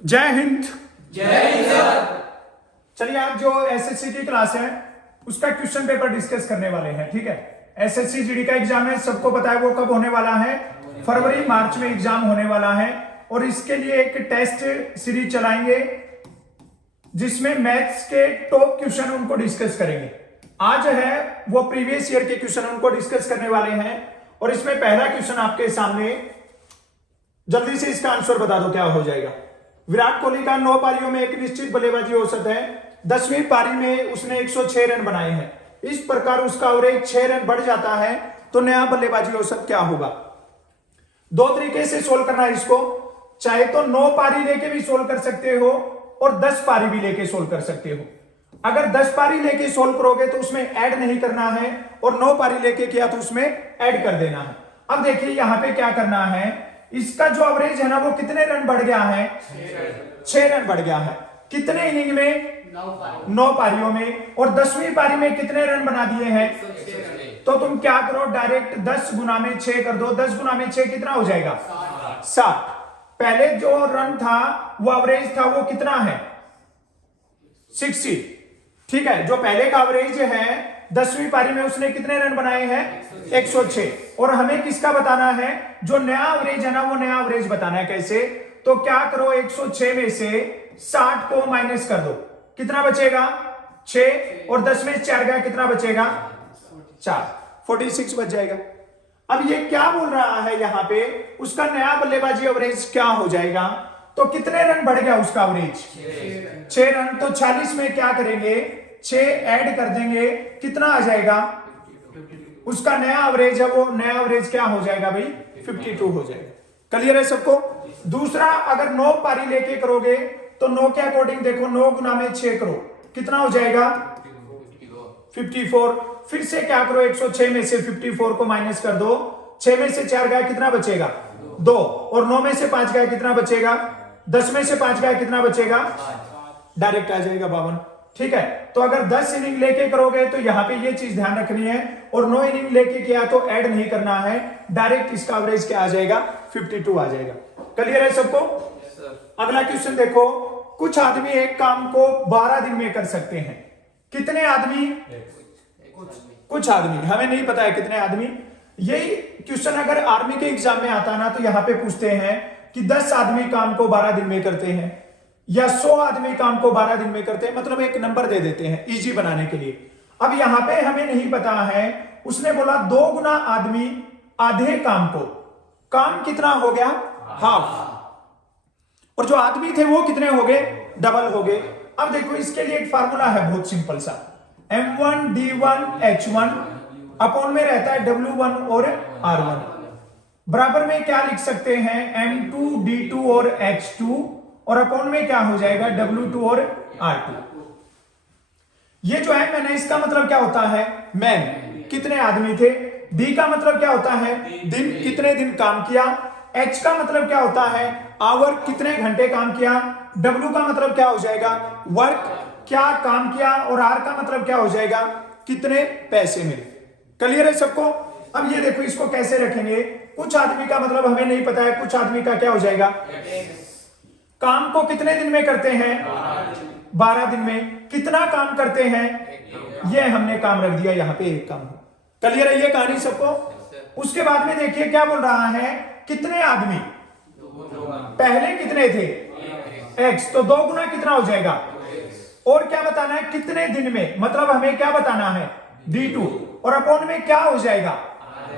जय हिंद। जय हिंद सर। चलिए, आज जो एसएससी की क्लास है उसका क्वेश्चन पेपर डिस्कस करने वाले हैं। ठीक है, एसएससी जीडी का एग्जाम है, सबको पता है वो कब होने वाला है, फरवरी मार्च में एग्जाम होने वाला है। और इसके लिए एक टेस्ट सीरीज चलाएंगे जिसमें मैथ्स के टॉप क्वेश्चन उनको डिस्कस करेंगे। आज है वो प्रीवियस ईयर के क्वेश्चन उनको डिस्कस करने वाले हैं। और इसमें पहला क्वेश्चन आपके सामने, जल्दी से इसका आंसर बता दो क्या हो जाएगा। विराट कोहली का 9 पारियों में एक निश्चित बल्लेबाजी औसत है, 10वीं पारी में उसने 106 रन बनाए हैं। इस प्रकार उसका एवरेज 6 रन बढ़ जाता है तो नया बल्लेबाजी औसत क्या होगा। दो तरीके से सोल्व करना है इसको, चाहे तो 9 पारी लेके भी सोल्व कर सकते हो और 10 पारी भी लेके सोल्व कर सकते हो। अगर 10 पारी लेके सोल्व करोगे तो उसमें ऐड नहीं करना है, और 9 पारी लेके किया तो उसमें ऐड कर देना है। अब देखिए यहां पे क्या करना है, इसका जो एवरेज है ना वो कितने रन बढ़ गया है, 6 रन बढ़ गया है। कितने इनिंग में, 9 पारियों में। और 10वीं पारी में कितने रन बना दिए हैं, तो तुम क्या करो, डायरेक्ट 10 गुना में 6 कर दो। 10 गुना में 6 कितना हो जाएगा, 60। पहले जो रन था वो एवरेज था वो कितना है, 60। ठीक है, जो पहले का एवरेज है 10वीं पारी में उसने कितने रन बनाए हैं, 106। और हमें किसका बताना है, जो नया एवरेज है ना वो नया एवरेज बताना है। कैसे, तो क्या करो, 106 में से 60 को माइनस कर दो, कितना बचेगा 6, और 10 में 4 गया, कितना बचेगा 4, 46 बच जाएगा। अब ये क्या बोल रहा है यहां पे, उसका नया बल्लेबाजी एवरेज क्या हो जाएगा, तो कितने रन बढ़ गया उसका एवरेज, 6 रन। तो 40 में क्या करेंगे, 6 ऐड कर देंगे, कितना आ जाएगा, उसका नया एवरेज है वो नया एवरेज क्या हो जाएगा भाई, 52 हो जाएगा। क्लियर है सबको। दूसरा, अगर 9 पारी लेके करोगे तो 9 के अकॉर्डिंग देखो, 9 गुना में 6 करो, कितना हो जाएगा 54। फिर से क्या करो, 106 में से 54 को माइनस कर दो, 6 में से 4 गया, कितना बचेगा 2, और 9 में से 5 गया, कितना बचेगा 10 में से 5 गया, कितना बचेगा, डायरेक्ट आ जाएगा 52। ठीक है, तो अगर 10 इनिंग लेके करोगे तो यहां पे ये चीज ध्यान रखनी है, और 9 इनिंग लेके किया तो ऐड नहीं करना है, डायरेक्ट इसका एवरेज क्या आ जाएगा, 52 आ जाएगा। क्लियर है सबको। अगला क्वेश्चन देखो, कुछ आदमी एक काम को 12 दिन में कर सकते हैं। कितने आदमी, कुछ आदमी, हमें नहीं पता है कितने आदमी। यही क्वेश्चन अगर आर्मी के एग्जाम में आता ना तो यहां पे पूछते हैं कि 10 आदमी काम को 12 दिन में करते हैं, या 100 आदमी काम को 12 दिन में करते हैं, मतलब एक नंबर दे देते हैं इजी बनाने के लिए। अब यहां पे हमें नहीं पता है, उसने बोला 2 गुना आदमी आधे काम को, काम कितना हो गया, हाफ, और जो आदमी थे वो कितने हो गए, डबल हो गए। अब देखो इसके लिए एक फार्मूला है बहुत सिंपल सा, M1 D1 H1 अपॉन में रहता है W1 और R1, बराबर में क्या लिख सकते हैं, M2 D2 और H2, और अपॉन में क्या हो जाएगा W2 और R2। ये जो है मैंने, इसका मतलब क्या होता है, मैन, कितने आदमी थे। D का मतलब क्या होता है, दिन, कितने दिन काम किया। H का मतलब क्या होता है, आवर, कितने घंटे काम किया। W का मतलब क्या हो जाएगा, वर्क, क्या काम किया। और R का मतलब क्या हो जाएगा, कितने पैसे मिले। क्लियर है सबको। अब ये देखो इसको कैसे रखेंगे, कुछ आदमी का मतलब हमें नहीं पता है, कुछ आदमी का क्या हो जाएगा, काम को कितने दिन में करते हैं, 12 दिन में। कितना काम करते हैं, ये हमने काम रख दिया यहां पे, एक काम। क्लियर है ये कहानी सबको। उसके बाद में देखिए क्या बोल रहा है, कितने आदमी, पहले कितने थे, x, तो 2 गुना कितना हो जाएगा, और क्या बताना है, कितने दिन में, मतलब हमें क्या बताना है, D2, और अपॉन में क्या हो जाएगा,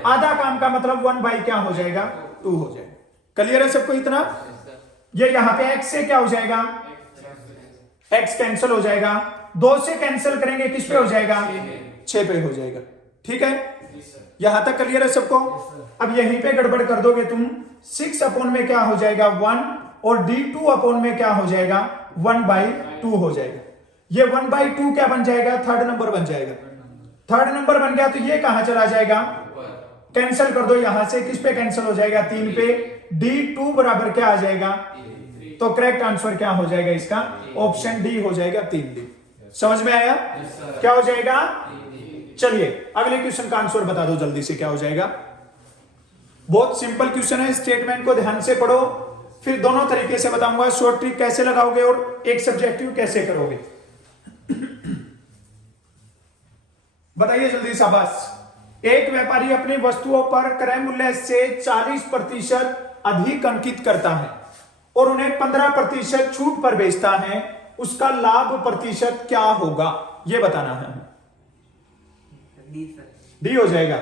आधा काम का मतलब 1 बाई क्या हो जाएगा, 2 हो जाएगा। क्लियर है सबको इतना। ये यहां पे x से क्या हो जाएगा, x कैंसिल हो जाएगा, 2 से कैंसिल करेंगे, किस पे हो जाएगा, 6 पे हो जाएगा। ठीक है, यहां तक क्लियर है सबको। अब यहीं पे गड़बड़ कर दोगे तुम, 6 अपॉन में क्या हो जाएगा 1, और D2 अपॉन में क्या हो जाएगा 1/2 हो जाएगा। ये 1/2 क्या बन जाएगा, थर्ड नंबर बन जाएगा। थर्ड नंबर बन गया तो ये कहां चला जाएगा, कैंसिल कर दो यहां से, किस पे कैंसिल हो जाएगा, 3 पे। D2 बराबर क्या आ जाएगा, तो करेक्ट आंसर क्या हो जाएगा इसका, ऑप्शन डी हो जाएगा, 3D। समझ में आया, क्या हो जाएगा। चलिए अगले क्वेश्चन का आंसर बता दो जल्दी से, क्या हो जाएगा। बहुत सिंपल क्वेश्चन है, स्टेटमेंट को ध्यान से पढ़ो, फिर दोनों तरीके से बताऊंगा, शॉर्ट ट्रिक कैसे लगाओगे और एक सब्जेक्टिव कैसे करोगे। बताइए जल्दी शाबाश। एक व्यापारी अपनी वस्तुओं पर क्रय मूल्य से 40% अधिक अंकित करता है और उन्हें 15% छूट पर बेचता है, उसका लाभ प्रतिशत क्या होगा, यह बताना है। डी हो जाएगा।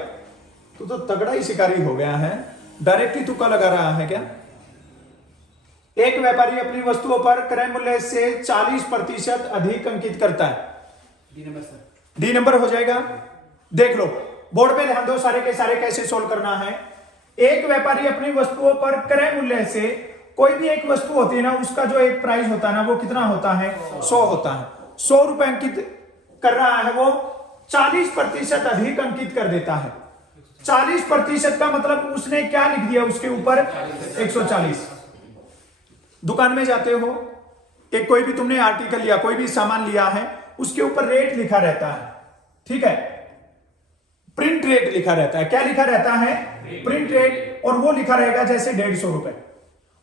तो तगड़ा ही शिकारी हो गया है, डायरेक्ट ही तुक्का लगा रहा है क्या। एक व्यापारी अपनी वस्तुओं पर क्रय मूल्य से 40% अधिक अंकित करता है। डी नंबर हो जाएगा। देख लो बोर्ड पे ध्यान दो, सारे के सारे कैसे सोल्व करना है। एक व्यापारी अपनी वस्तुओं पर क्रय मूल्य से, कोई भी एक वस्तु होती है ना, उसका जो एक प्राइस होता है ना, वो कितना होता है, 100 होता है। 100 रुपए अंकित कर रहा है, वो 40% अधिक अंकित कर देता है। 40% का मतलब उसने क्या लिख दिया उसके ऊपर, 140। दुकान में जाते हो, एक कोई भी तुमने आर्टिकल लिया, कोई भी सामान लिया है, उसके ऊपर रेट लिखा रहता है, ठीक है, प्रिंट रेट लिखा रहता है। क्या लिखा रहता है, प्रिंट रेट, और वो लिखा रहेगा जैसे 150 रुपए,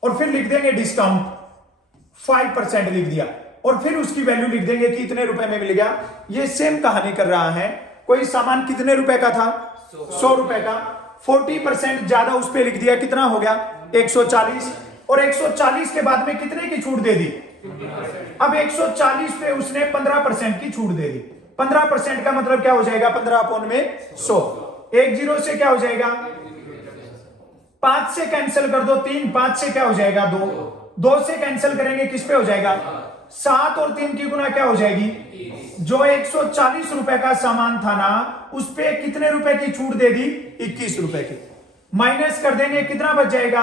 और फिर लिख देंगे डिस्काउंट 5% लिख दिया, और फिर उसकी वैल्यू लिख देंगे कि इतने रुपए में मिल गया। ये सेम कहानी कर रहा है। कोई सामान कितने रुपए का था, 100 रुपए का, 40% ज्यादा उस पर लिख दिया, कितना हो गया, 140, और 140 के बाद में कितने की छूट दे दी, अब 140 पे उसने 15% की छूट दे दी। 15% का मतलब क्या हो जाएगा, 15/100। 10 से क्या हो जाएगा, 5 से कैंसिल कर दो 3, 5 से क्या हो जाएगा 2, 2 से कैंसिल करेंगे किस पे हो जाएगा 7, और 3 की गुना क्या हो जाएगी, जो 140 रुपए का सामान था ना, उस पे कितने रुपए की छूट दे दी, 21 रुपए की। माइनस कर देंगे, कितना बच जाएगा,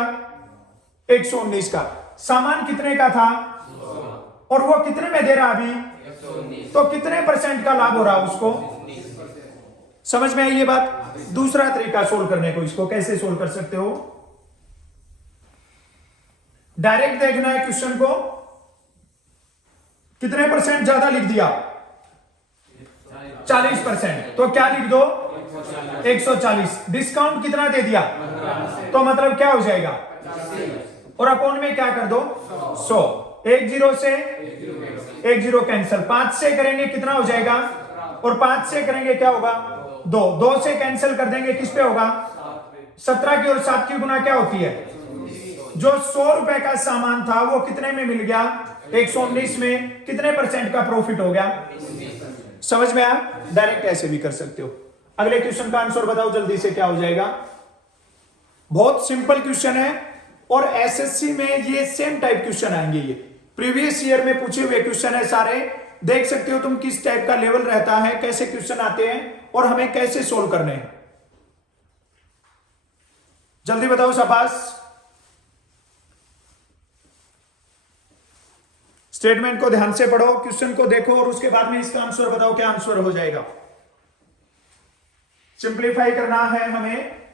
119 का। सामान कितने का था, और वो कितने में दे रहा अभी, तो कितने % का लाभ हो रहा उसको। समझ में आई ये बात। दूसरा तरीका सोल्व करने को, इसको कैसे सोल्व कर सकते हो, डायरेक्ट देखना है क्वेश्चन को, कितने % ज्यादा लिख दिया, 40%, तो क्या लिख दो, 140। डिस्काउंट कितना दे दिया, तो मतलब क्या हो जाएगा, और अपॉन में क्या कर दो 100। 10 से 10 कैंसिल, 5 से करेंगे कितना हो जाएगा, और 5 से करेंगे क्या होगा 2, 2 से कैंसिल कर देंगे किस पे होगा, 17 की, और 7 की गुना क्या होती है, जो 100 रुपए का सामान था वो कितने में मिल गया, 119 में, कितने % का प्रॉफिट हो गया। समझ में आया। डायरेक्ट ऐसे भी कर सकते हो। अगले क्वेश्चन का आंसर बताओ जल्दी से, क्या हो जाएगा। बहुत सिंपल क्वेश्चन है, और एसएससी में ये सेम टाइप क्वेश्चन आएंगे। ये प्रीवियस ईयर में पूछे हुए क्वेश्चन है सारे। देख सकते हो तुम किस टाइप का लेवल रहता है, कैसे क्वेश्चन आते हैं, और हमें कैसे सोल्व करने हैं। जल्दी बताओ शाबाश। स्टेटमेंट को ध्यान से पढ़ो, क्वेश्चन को देखो, और उसके बाद में इसका आंसर बताओ, क्या आंसर हो जाएगा। सिंप्लीफाई करना है हमें।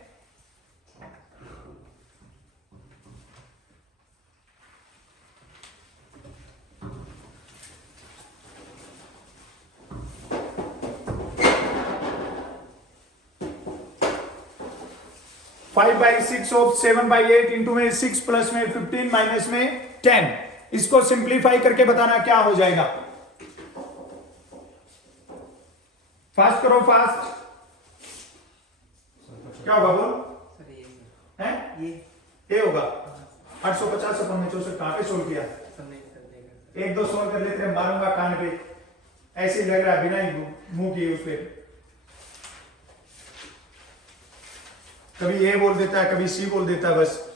फाइव बाई 6 ऑफ 7/8 इंटू में 6 प्लस में 15 माइनस में 10, इसको सिंप्लीफाई करके बताना क्या हो जाएगा। फास्ट करो, फास्ट। क्या होगा बोल, है ये होगा 850 अपन ने 64 कहां पे सोल्व किया, 1-2 सोल्व कर लेते हैं, मारूंगा कान पे, ऐसे ही लग रहा है बिना ही मुंह किए उस पर। कभी ए बोल देता है, कभी सी बोल देता है, बस।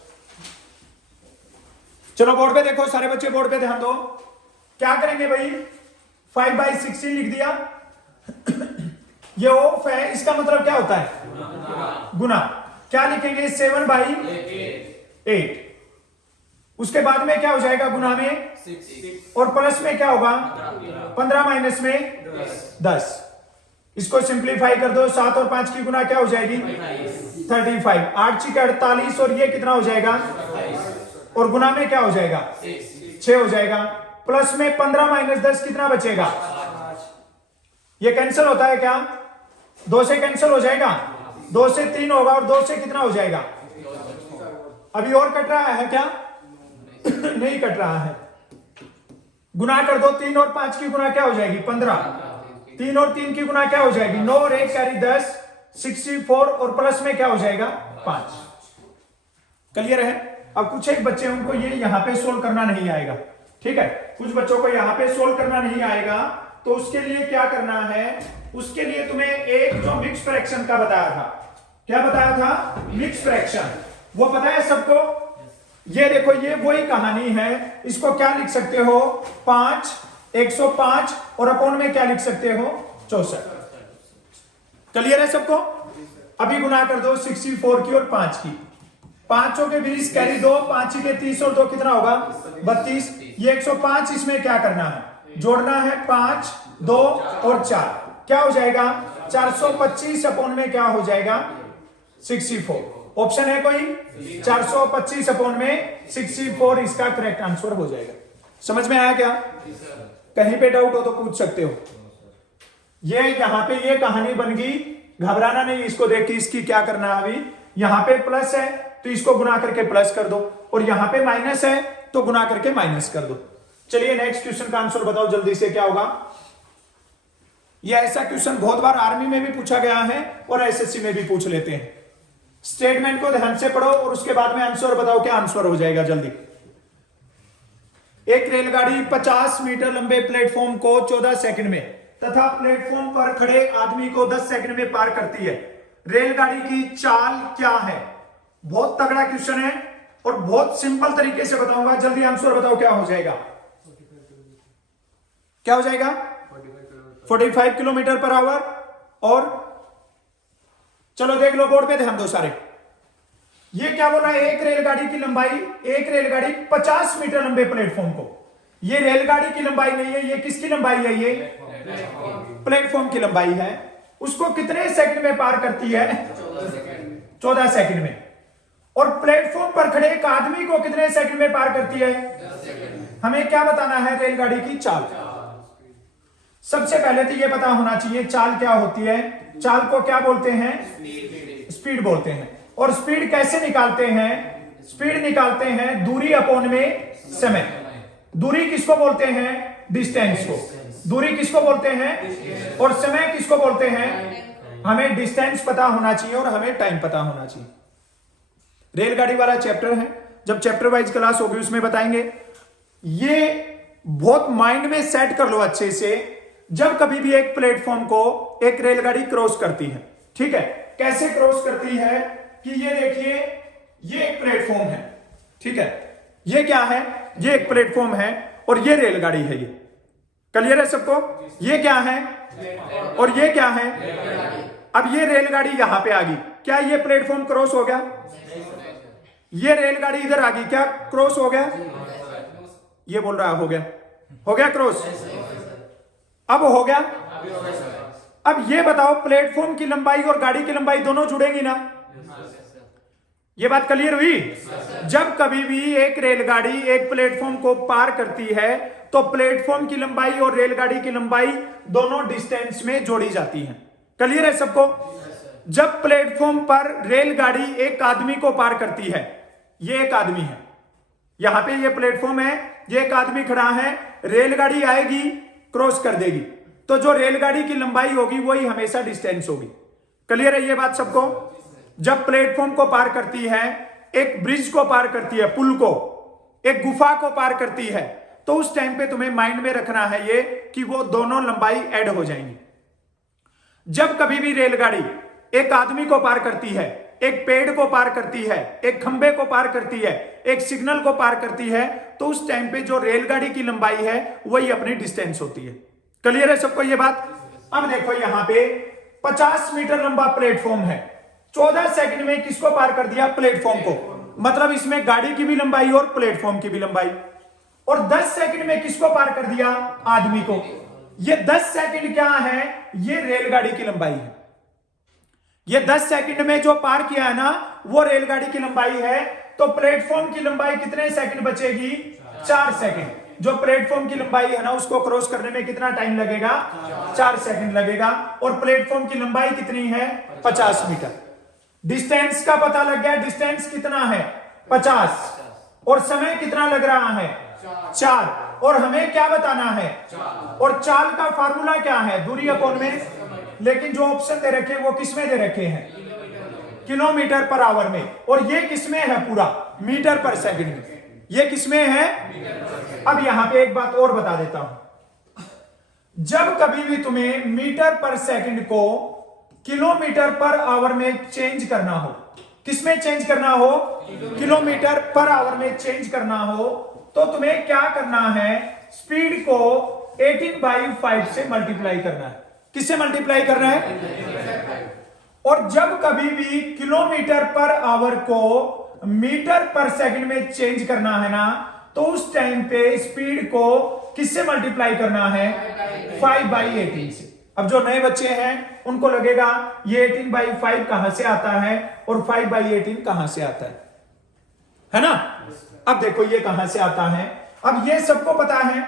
चलो बोर्ड पे देखो, सारे बच्चे बोर्ड पे ध्यान दो। क्या करेंगे भाई, 5/16 लिख दिया। ये ऑफ है, इसका मतलब क्या होता है, गुना। क्या लिखेंगे, 7/8। उसके बाद में क्या हो जाएगा, गुना में 6, और प्लस में क्या होगा 15 माइनस में 10। इसको सिंप्लीफाई कर दो, 7 और 5 की गुना क्या हो जाएगी 35, 8 6 48, और ये कितना हो जाएगा, और गुना में क्या हो जाएगा 6 हो जाएगा। प्लस में 15 माइनस 10 कितना बचेगा, ये कैंसिल होता है क्या, 2 से कैंसिल हो जाएगा, 2 से 3 होगा, और 2 से कितना हो जाएगा, अभी और कट रहा है क्या, नहीं कट रहा है। गुना कर दो, 3 और 5 की गुना क्या हो जाएगी 15, 3 और 3 की गुना क्या हो जाएगी 9 और 1 कैरी 10, 64 और प्लस में क्या हो जाएगा 5। क्लियर है। अब कुछ एक बच्चे उनको ये यहां पे सोल्व करना नहीं आएगा, ठीक है, कुछ बच्चों को यहां पे सोल्व करना नहीं आएगा, तो उसके लिए क्या करना है, उसके लिए तुम्हें एक जो मिक्स फ्रैक्शन का बताया था, क्या बताया था, मिक्स फ्रैक्शन, वो पता है सबको। ये देखो ये वही कहानी है, इसको क्या लिख सकते हो 5, 105 और अपोन में क्या लिख सकते हो 64। क्लियर है सबको। अभी गुना कर दो 64 की और 5 की, 5 के 20 कैरी 2, 5 के 30 और 2 कितना होगा 32। ये 105 इसमें क्या करना है, जोड़ना है 5, 2 और 4, क्या हो जाएगा 425 अपोन में क्या हो जाएगा 64। ऑप्शन है कोई 425 अपोन में 64 इसका करेक्ट आंसर हो जाएगा। समझ में आया क्या, कहीं पे डाउट हो तो पूछ सकते हो। ये यहां पे ये कहानी बन गई, घबराना नहीं इसको देख के, इसकी क्या करना है, अभी यहां पे प्लस है तो इसको गुना करके प्लस कर दो, और यहां पे माइनस है तो गुना करके माइनस कर दो। चलिए नेक्स्ट क्वेश्चन का आंसर बताओ जल्दी से, क्या होगा। यह ऐसा क्वेश्चन बहुत बार आर्मी में भी पूछा गया है और एसएससी में भी पूछ लेते हैं। स्टेटमेंट को ध्यान से पढ़ो और उसके बाद में आंसर बताओ क्या आंसर हो जाएगा जल्दी। एक रेलगाड़ी 50 मीटर लंबे प्लेटफॉर्म को 14 सेकंड में तथा प्लेटफॉर्म पर खड़े आदमी को 10 सेकंड में पार करती है। रेलगाड़ी की चाल क्या है। बहुत तगड़ा क्वेश्चन है और बहुत सिंपल तरीके से बताऊंगा, जल्दी आंसर बताओ क्या हो जाएगा, क्या हो जाएगा 45 किलोमीटर पर आवर। और चलो देख लो बोर्ड पे ध्यान दो सारे, ये क्या बोल रहा है, एक रेलगाड़ी की लंबाई, एक रेलगाड़ी 50 मीटर लंबे प्लेटफॉर्म को, ये रेलगाड़ी की लंबाई नहीं है, ये किसकी लंबाई है, ये प्लेटफॉर्म की लंबाई है, उसको कितने सेकंड में पार करती है 14 सेकंड में। और प्लेटफॉर्म पर खड़े एक आदमी को कितने सेकंड में पार करती है, हमें क्या बताना है, रेलगाड़ी की चाल। सबसे पहले तो ये पता होना चाहिए चाल क्या होती है। चाल को क्या बोलते हैं, स्पीड बोलते हैं। और स्पीड कैसे निकालते हैं, स्पीड निकालते हैं दूरी अपोन में समय। दूरी किसको बोलते हैं, डिस्टेंस को, दूरी किसको बोलते हैं और समय किसको बोलते हैं। हमें डिस्टेंस पता होना चाहिए और हमें टाइम पता होना चाहिए। रेलगाड़ी वाला चैप्टर है, जब चैप्टर वाइज क्लास होगी उसमें बताएंगे। ये बहुत माइंड में सेट कर लो अच्छे से। जब कभी भी एक प्लेटफॉर्म को एक रेलगाड़ी क्रॉस करती है, ठीक है, कैसे क्रॉस करती है कि ये देखिए ये एक प्लेटफॉर्म है, ठीक है, ये क्या है, ये एक प्लेटफॉर्म है और ये रेलगाड़ी है। ये क्लियर है सबको, ये क्या है और ये क्या है। अब ये रेलगाड़ी यहां पे आ गई, क्या ये प्लेटफॉर्म क्रॉस हो गया, ये रेलगाड़ी इधर आ गई, क्या क्रॉस हो गया, ये बोल रहा हो गया क्रॉस, अब हो गया। अब ये बताओ प्लेटफॉर्म की लंबाई और गाड़ी की लंबाई दोनों जुड़ेंगी ना, ये बात क्लियर हुई। जब कभी भी एक रेलगाड़ी एक प्लेटफॉर्म को पार करती है तो प्लेटफॉर्म की लंबाई और रेलगाड़ी की लंबाई दोनों डिस्टेंस में जोड़ी जाती हैं। क्लियर है सबको। जब प्लेटफॉर्म पर रेलगाड़ी एक आदमी को पार करती है, ये एक आदमी है, यहां पे ये प्लेटफॉर्म है, ये एक आदमी खड़ा है, रेलगाड़ी आएगी क्रॉस कर देगी, तो जो रेलगाड़ी की लंबाई होगी वही हमेशा डिस्टेंस होगी। क्लियर है ये बात सबको। जब प्लेटफॉर्म को पार करती है, एक ब्रिज को पार करती है, पुल को, एक गुफा को पार करती है, तो उस टाइम पे तुम्हें माइंड में रखना है ये कि वो दोनों लंबाई ऐड हो जाएंगी। जब कभी भी रेलगाड़ी एक आदमी को पार करती है, एक पेड़ को पार करती है, एक खंबे को पार करती है, एक सिग्नल को पार करती है, तो उस टाइम पे जो रेलगाड़ी की लंबाई है वही अपनी डिस्टेंस होती है। क्लियर है सबको ये बात। अब देखो यहां पे 50 मीटर लंबा प्लेटफॉर्म है, 14 सेकंड में किसको पार कर दिया, प्लेटफॉर्म को, मतलब इसमें गाड़ी की भी लंबाई और प्लेटफॉर्म की भी लंबाई। और 10 सेकंड में किसको पार कर दिया, आदमी को। ये 10 सेकंड क्या है, ये रेलगाड़ी की लंबाई है। ये 10 सेकंड में जो पार किया है ना वो रेलगाड़ी की लंबाई है। तो प्लेटफॉर्म की लंबाई कितने सेकंड बचेगी, 4 सेकंड। जो प्लेटफॉर्म की लंबाई है ना उसको क्रॉस करने में कितना टाइम लगेगा, 4 सेकंड लगेगा। और प्लेटफॉर्म की लंबाई कितनी है, 50 मीटर। डिस्टेंस का पता लग गया, डिस्टेंस कितना है 50, और समय कितना लग रहा है 4, और हमें क्या बताना है, और चाल का फार्मूला क्या है, दूरी अपॉन में, लेकिन जो ऑप्शन दे रखे हैं वो किसमें दे रखे हैं, किलोमीटर पर आवर में, और ये किसमें है पूरा मीटर पर सेकंड में, ये किसमें है। अब यहां पे एक बात और बता देता हूं, जब कभी भी तुम्हें मीटर पर सेकंड को किलोमीटर पर आवर में चेंज करना हो, किसमें चेंज करना हो, किलोमीटर पर आवर में चेंज करना हो, तो तुम्हें क्या करना है, स्पीड को 18/5 से मल्टीप्लाई करना है। किससे मल्टीप्लाई करना है, और जब कभी भी किलोमीटर पर आवर को मीटर पर सेकंड में चेंज करना है ना, तो उस टाइम पे स्पीड को किससे मल्टीप्लाई करना है, 5/18 से। अब जो नए बच्चे हैं उनको लगेगा ये 18/5 कहां से आता है और 5/18 कहां से आता है ना। अब देखो ये कहां से आता है, अब ये सबको पता है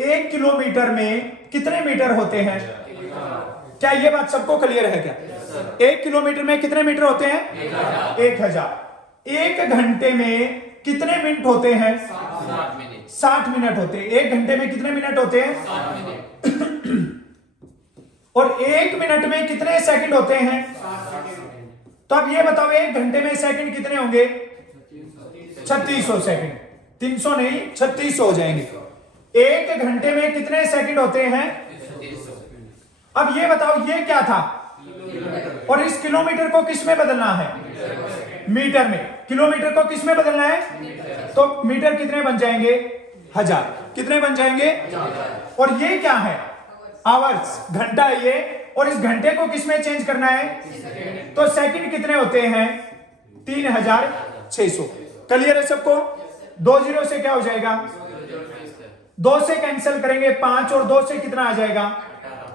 1 किलोमीटर में कितने मीटर होते हैं, क्या ये बात सबको क्लियर है क्या, 1 किलोमीटर में कितने मीटर होते हैं 1000। 1 घंटे में कितने मिनट होते हैं 60 मिनट होते हैं। 1 घंटे में कितने मिनट होते हैं और 1 मिनट में कितने सेकंड होते हैं। तो अब ये बताओ 1 घंटे में सेकंड कितने होंगे 3600 सेकंड, 300 नहीं 3600 हो जाएंगे। 1 घंटे में कितने सेकंड होते हैं। अब ये बताओ ये क्या था, और इस किलोमीटर को किस में बदलना है, मीटर में। किलोमीटर को किस में बदलना है, तो मीटर कितने बन जाएंगे 1000, कितने बन जाएंगे, और ये क्या है आवर्स, घंटा है ये, और इस घंटे को किस में चेंज करना है, तो सेकंड कितने होते हैं 3600। क्लियर है सबको। 2 जीरो से क्या हो जाएगा, 2 से कैंसिल करेंगे 5, और 2 से कितना आ जाएगा,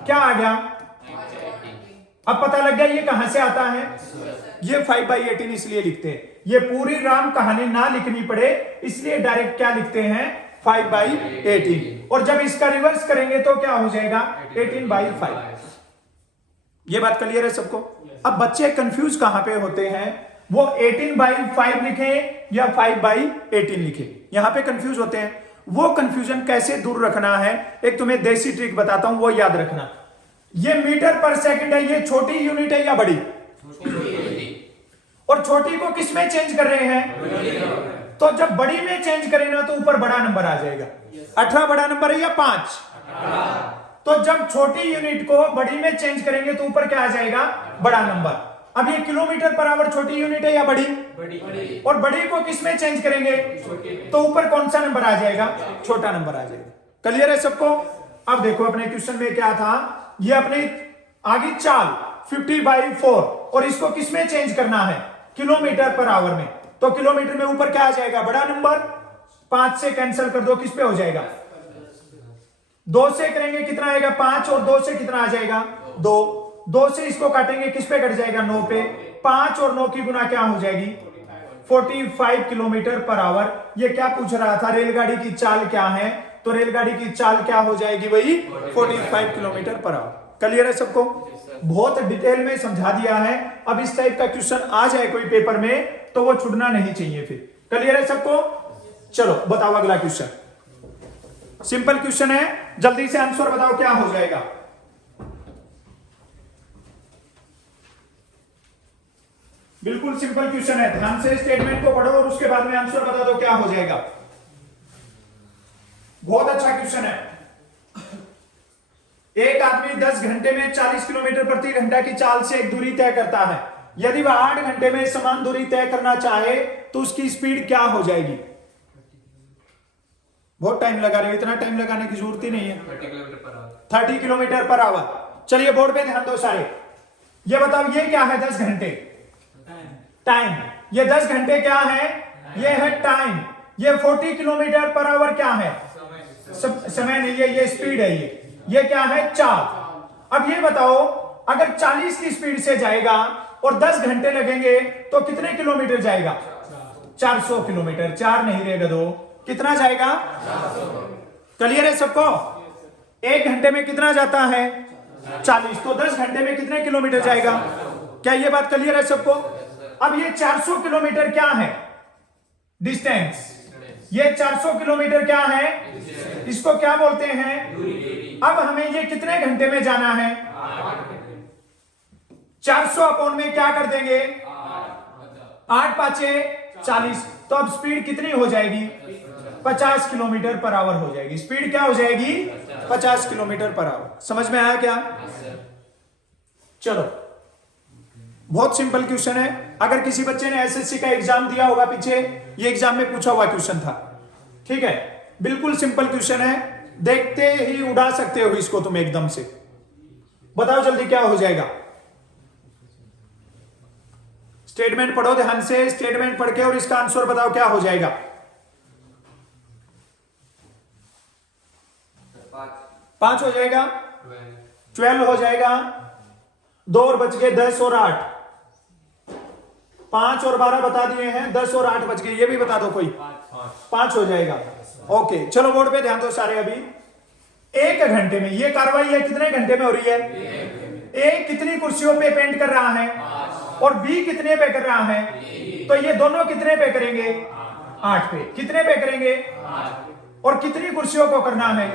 क्या आ गया। अब पता लग गया ये कहां से आता है, ये 5/18 इसलिए लिखते हैं, ये पूरी राम कहानी ना लिखनी पड़े इसलिए डायरेक्ट क्या लिखते हैं 5/18, और जब इसका रिवर्स करेंगे तो क्या हो जाएगा 18/5। ये बात क्लियर है सबको। अब बच्चे कंफ्यूज कहां पे होते हैं, वो 18/5 लिखे या 5/18 लिखे, यहां पे कंफ्यूज होते हैं। वो कंफ्यूजन कैसे दूर रखना है, एक तुम्हें देसी ट्रिक बताता हूं, वो याद रखना। ये मीटर पर सेकंड है, ये छोटी यूनिट है या बड़ी, और छोटी को किस में चेंज कर रहे हैं, तो जब बड़ी में चेंज करें ना तो ऊपर बड़ा नंबर आ जाएगा। 18 बड़ा नंबर है या 5, तो जब छोटी यूनिट को बड़ी में चेंज करेंगे तो ऊपर क्या आ जाएगा बड़ा नंबर। अब ये किलोमीटर पर आवर छोटी यूनिट है या बड़ी, और बड़ी को किस में चेंज करेंगे तो ऊपर कौन सा नंबर आ जाएगा, छोटा नंबर आ जाएगा। क्लियर है सबको। अब देखो अपने क्वेश्चन में क्या था, ये अपनी आगे चाल 50/4, और इसको किस में चेंज करना है किलोमीटर पर आवर में, तो किलोमीटर में ऊपर क्या आ जाएगा बड़ा नंबर। 5 से कैंसिल कर दो, किस पे हो जाएगा, 2 से करेंगे कितना आएगा 5, और 2 से कितना आ जाएगा 2 से इसको काटेंगे किस पे कट जाएगा 9 पे। 5 और 9 की गुना क्या हो जाएगी 45 किलोमीटर पर आवर। ये क्या पूछ रहा था, रेलगाड़ी की चाल क्या है, तो रेलगाड़ी की चाल क्या हो जाएगी वही 45 किलोमीटर पर आवर। क्लियर है सबको। बहुत डिटेल में समझा दिया है। अब इस टाइप का क्वेश्चन आ जाए कोई पेपर में तो वो छूटना नहीं चाहिए फिर। क्लियर है सबको। चलो बताओ अगला क्वेश्चन, सिंपल क्वेश्चन है, जल्दी से आंसर बताओ क्या हो जाएगा। बिल्कुल सिंपल क्वेश्चन है, ध्यान से स्टेटमेंट को पढ़ो और उसके बाद में आंसर बता दो क्या हो जाएगा। बहुत अच्छा क्वेश्चन है। एक आदमी 10 घंटे में 40 किलोमीटर प्रति घंटा की चाल से एक दूरी तय करता है। यदि वह 8 घंटे में समान दूरी तय करना चाहे तो उसकी स्पीड क्या हो जाएगी। बहुत टाइम लगा रहे हो, इतना टाइम लगाने की जरूरत ही नहीं है। 30 किलोमीटर पर आवर। चलिए बोर्ड पे ध्यान दो सारे। ये बताओ ये क्या है 10 घंटे टाइम, ये 10 घंटे क्या है, ये है टाइम। ये 40 किलोमीटर पर आवर क्या है, समय नहीं है, ये स्पीड है। ये क्या है चाल। अब ये बताओ अगर 40 की स्पीड से जाएगा और 10 घंटे लगेंगे तो कितने किलोमीटर जाएगा 400 किलोमीटर। 4 नहीं रहेगा 2, कितना जाएगा 400। क्लियर है सबको। 1 घंटे में कितना जाता है 40, तो 10 घंटे में कितने किलोमीटर जाएगा। क्या ये बात क्लियर है सबको। अब ये 400 किलोमीटर क्या है डिस्टेंस, ये 400 किलोमीटर क्या है, इसको क्या बोलते हैं। अब हमें ये कितने घंटे में जाना है, 400 अपॉन में क्या कर देंगे, 8 पाँचे 40। तो अब स्पीड कितनी हो जाएगी, 50 किलोमीटर पर आवर हो जाएगी। स्पीड क्या हो जाएगी, 50 किलोमीटर पर आवर। समझ में आया क्या। चलो बहुत सिंपल क्वेश्चन है। अगर किसी बच्चे ने एसएससी का एग्जाम दिया होगा पीछे, ये एग्जाम में पूछा हुआ क्वेश्चन था। ठीक है, बिल्कुल सिंपल क्वेश्चन है, देखते ही उड़ा सकते हो इसको तुम एकदम से। बताओ जल्दी क्या हो जाएगा। स्टेटमेंट पढ़ो ध्यान से, स्टेटमेंट पढ़ के और इसका आंसर बताओ क्या हो जाएगा। 5 हो जाएगा, 12 हो जाएगा, 2 और बच गए 10 और 8, 5 और 12 बता दिए हैं, 10 और 8 बच गए। ये भी बता दो कोई, 5 हो जाएगा। ओके चलो बोर्ड पे ध्यान दो सारे। अभी 1 घंटे में ये कार्रवाई है, कितने घंटे में हो रही है। ए कितनी कुर्सियों पे पेंट कर रहा है और बी कितने पे कर रहा है, तो ये दोनों कितने पे करेंगे, 8 पे। कितने पे करेंगे, और कितनी कुर्सियों को करना है,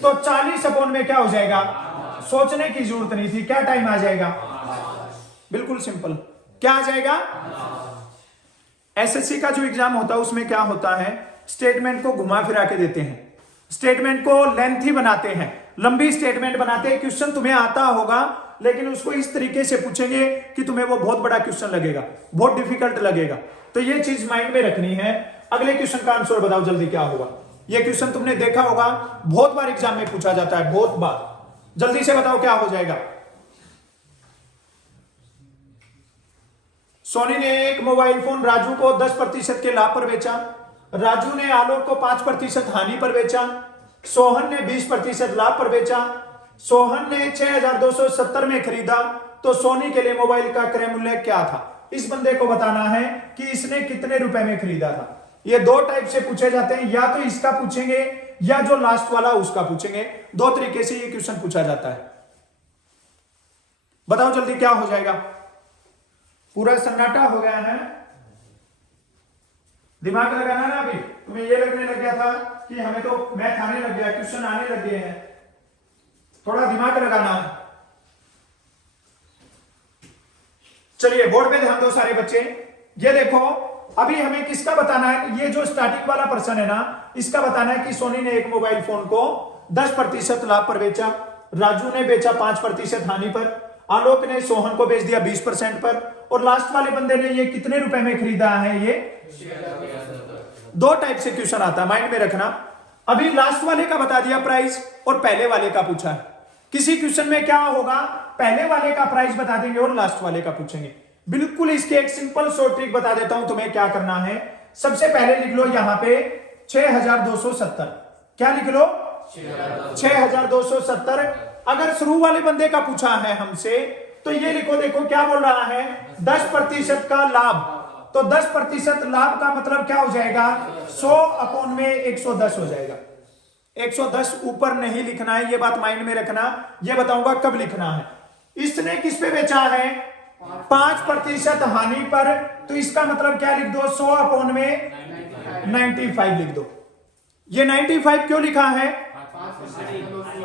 तो 40 अपॉन में क्या हो जाएगा। सोचने की जरूरत नहीं थी, क्या टाइम आ जाएगा, बिल्कुल सिंपल, क्या आ जाएगा। एसएससी का जो एग्जाम होता है उसमें क्या होता है, स्टेटमेंट को घुमा फिरा के देते हैं, स्टेटमेंट को लेंथी बनाते हैं, लंबी स्टेटमेंट बनाते हैं। क्वेश्चन तुम्हें आता होगा लेकिन उसको इस तरीके से पूछेंगे कि तुम्हें वो बहुत बड़ा क्वेश्चन लगेगा, बहुत डिफिकल्ट लगेगा। तो ये चीज माइंड में रखनी है। अगले क्वेश्चन का आंसर बताओ जल्दी क्या होगा। ये क्वेश्चन तुमने देखा होगा, बहुत बार एग्जाम में पूछा जाता है, बहुत बार। जल्दी से बताओ क्या हो जाएगा। सोनी ने एक मोबाइल फोन राजू को 10% के लाभ पर बेचा, राजू ने आलोक को 5% हानि पर बेचा, सोहन ने 20% लाभ पर बेचा, सोहन ने 6270 में खरीदा, तो सोनी के लिए मोबाइल का क्रय मूल्य क्या था। इस बंदे को बताना है कि इसने कितने रुपए में खरीदा था। ये 2 टाइप से पूछे जाते हैं, या तो इसका पूछेंगे या जो लास्ट वाला उसका पूछेंगे। 2 तरीके से ये क्वेश्चन पूछा जाता है। बताओ जल्दी क्या हो जाएगा। पूरा सन्नाटा हो गया है, दिमाग लगाना ना। अभी तुम्हें ये लगने लग गया था कि हमें तो मैथ आने लग गया, क्वेश्चन आने लग गए हैं, थोड़ा दिमाग लगाना। चलिए बोर्ड पे ध्यान दो सारे बच्चे। ये देखो अभी हमें किसका बताना है, ये जो स्टार्टिंग वाला पर्सन है ना, इसका बताना है कि सोनी ने एक मोबाइल फोन को 10% लाभ पर बेचा, राजू ने बेचा 5% हानि पर, आलोक ने सोहन को बेच दिया 20% पर, और लास्ट वाले बंदे ने ये कितने रुपए में खरीदा है। ये 2 टाइप से क्वेश्चन आता है, माइंड में रखना। अभी लास्ट वाले का बता दिया प्राइस और पहले वाले का पूछा है। किसी क्वेश्चन में क्या होगा, पहले वाले का प्राइस बता देंगे और लास्ट वाले का पूछेंगे। बिल्कुल इसके एक सिंपल शॉर्ट ट्रिक बता देता हूं तुम्हें क्या करना है। सबसे पहले लिख लो यहां पे 6270। क्या लिख लो, 6270। अगर शुरू वाले बंदे का पूछा है हमसे तो ये लिखो, देखो क्या बोल रहा है, 10% का लाभ। तो 10% लाभ का मतलब क्या हो जाएगा, 100 अपॉन में 110 हो जाएगा। 110 ऊपर नहीं लिखना है, ये बात माइंड में रखना। ये बताऊंगा कब लिखना है। इसने किस पे बेचा है, 5% हानि पर, तो इसका मतलब क्या लिख दो, 100 अपॉन में 95 लिख दो। ये 95 क्यों लिखा है,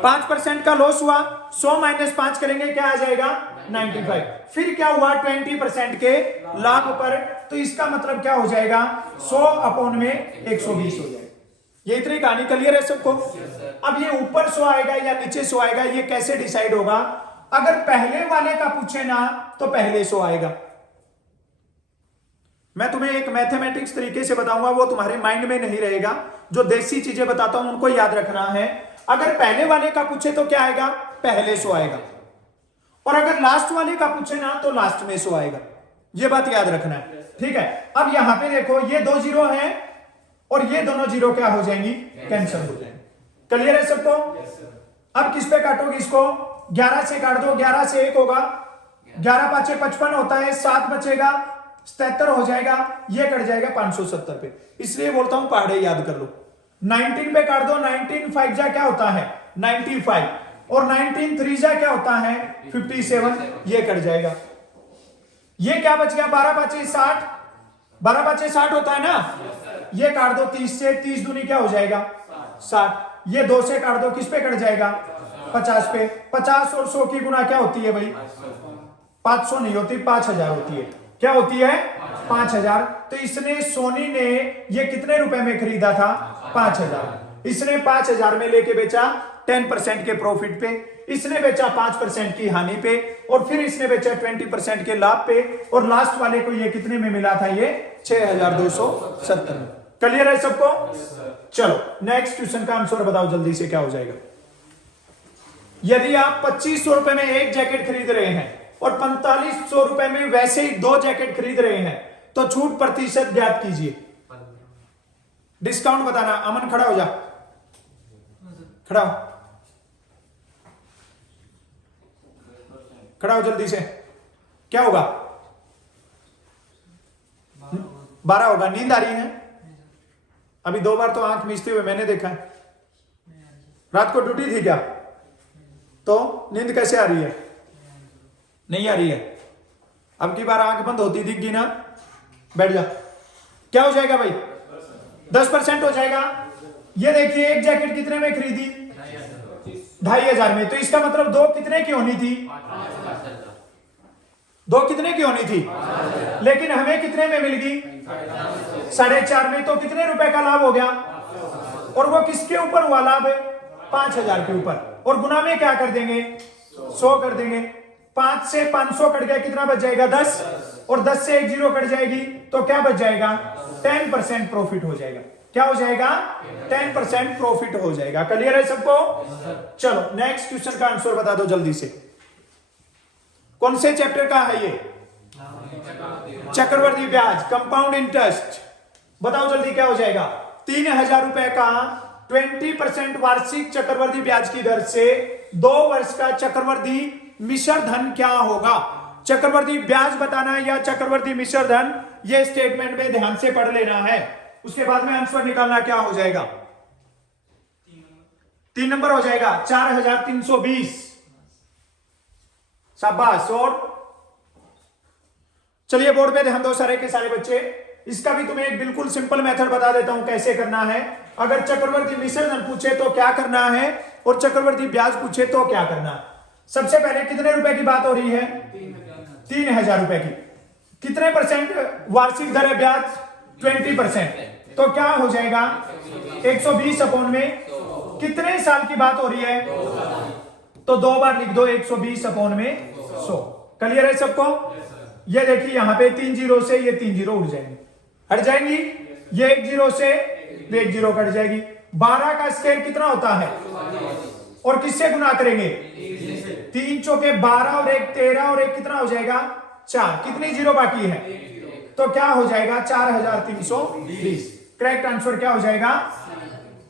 5% का लॉस हुआ, 100 - 5 करेंगे क्या आ जाएगा, 95। फिर क्या हुआ, 20% के लाभ पर, तो इसका मतलब क्या हो जाएगा, 100 अपॉन में 120 हो जाएगा। ये इतनी कहानी क्लियर है सबको। अब ये ऊपर 100 आएगा या नीचे 100 आएगा, ये कैसे डिसाइड होगा। अगर पहले वाले का पूछे ना तो पहले 100 आएगा। मैं तुम्हें एक मैथमेटिक्स तरीके से बताऊंगा, वो तुम्हारे माइंड में नहीं रहेगा। जो देसी चीजें बताता हूं उनको याद रखना है। अगर पहले वाले का पूछे तो क्या आएगा, पहले 100 आएगा, और अगर लास्ट वाले का पूछे ना तो लास्ट में 100 आएगा। ये बात याद रखना है, ठीक है। अब यहां पे देखो ये 2 जीरो हैं और ये दोनों जीरो क्या हो जाएंगी, कैंसिल हो जाएंगी। क्लियर है सबको। अब किस पे काटोगे इसको, 11 से काट दो, 11 से 1 होगा, 11 × 5 = 55 होता है, 7 बचेगा, 77 हो जाएगा, ये कट जाएगा 570 पे। इसलिए बोलता हूं पहाड़े याद कर लो। 19 पे काट दो, 19 × 5 क्या होता है 95, और 19 × 3 क्या होता है 57, ये कट जाएगा। ये क्या बच गया, 12 × 5 = 60, 12 × 5 = 60 होता है ना, ये काट दो 30 से, 30 दूनी क्या हो जाएगा 60। ये 2 से काट दो, किस पे कट जाएगा 50 पे। 50 और 100 की गुना क्या होती है भाई 500 नहीं होती, 5000 होती है। क्या होती है 5000। तो इसने सोनी ने ये कितने रुपए में खरीदा था 5000। इसने 5000 में लेके बेचा 10% के प्रॉफिट पे, इसने बेचा 5% की हानि पे, और फिर इसने बेचा 20% के लाभ पे, और लास्ट वाले को ये कितने में मिला था ये 6270 में। क्लियर है सबको? चलो नेक्स्ट क्वेश्चन का आंसर बताओ जल्दी से क्या हो जाएगा। यदि आप 2500 रुपए में एक जैकेट खरीद रहे हैं और 4500 रुपए में वैसे ही 2 जैकेट खरीद रहे हैं तो छूट प्रतिशत ज्ञात कीजिए। डिस्काउंट बताना। अमन खड़ा हो जा, खड़ा हो, खड़ा हो जल्दी से। क्या होगा 12 होगा। नींद आ रही है? अभी 2 बार तो आंख मीचते हुए मैंने देखा है। रात को ड्यूटी थी क्या? तो नींद कैसे आ रही है? नहीं आ रही है। अब की बार आंख बंद होती दिख गई ना, बैठ जा। क्या हो जाएगा भाई 10% हो जाएगा। ये देखिए एक जैकेट कितने में खरीदी 2500 में, तो इसका मतलब 2 कितने की होनी थी 2 कितने की होनी थी, लेकिन हमें कितने में मिल गई 4.5 में। तो कितने रुपए का लाभ हो गया, और वो किसके ऊपर हुआ लाभ 5000 के ऊपर, और गुना में क्या कर देंगे 100 कर देंगे। 5 से 500 कट गया, कितना बच जाएगा 10, और 10 से 1 0 कट जाएगी तो क्या बच जाएगा 10% प्रॉफिट हो जाएगा। क्या हो जाएगा 10% प्रॉफिट हो जाएगा। क्लियर है सबको? चलो नेक्स्ट क्वेश्चन का आंसर बता दो जल्दी से। कौन से चैप्टर का है ये? चक्रवर्ती ब्याज, कंपाउंड इंटरेस्ट। बताओ जल्दी क्या हो जाएगा। 3000 रुपए का 20% वार्षिक चक्रवर्ती ब्याज की दर से 2 वर्ष का चक्रवर्ती मिश्र धन क्या होगा। चक्रवर्ती ब्याज बताना है या चक्रवर्ती मिश्र धन, ये स्टेटमेंट में ध्यान से पढ़ लेना है। उसके बाद में आंसर निकालना क्या हो जाएगा 3 नंबर हो जाएगा 4320। शाबाश। और चलिए बोर्ड पे ध्यान दो सारे के सारे बच्चे। इसका भी तुम्हें एक बिल्कुल सिंपल मेथड बता देता हूं कैसे करना है। अगर चक्रवर्ती मिश्र धन पूछे तो क्या करना है, और चक्रवर्ती ब्याज पूछे तो क्या करना है। सबसे पहले कितने रुपए की बात हो रही है 3000 रुपए की। कितने % वार्षिक दर है ब्याज 20%, तो क्या हो जाएगा 120 अपॉन में कितने साल की बात हो रही है, तो 2 बार लिख दो 120 अपॉन में 100। क्लियर है सबको? ये देखिए यहां पे 3 0 से ये 3 0 उड़ जाएंगे, हट जाएंगी। ये 1 0 से 1 0 कट जाएगी। 12 का स्क्वायर कितना होता है, और किससे गुना करेंगे 3 चौके 12 और 1 13 और 1 कितना हो जाएगा 4। कितनी 0 बाकी है, तो क्या हो जाएगा 4320। करेक्ट आंसर क्या हो जाएगा।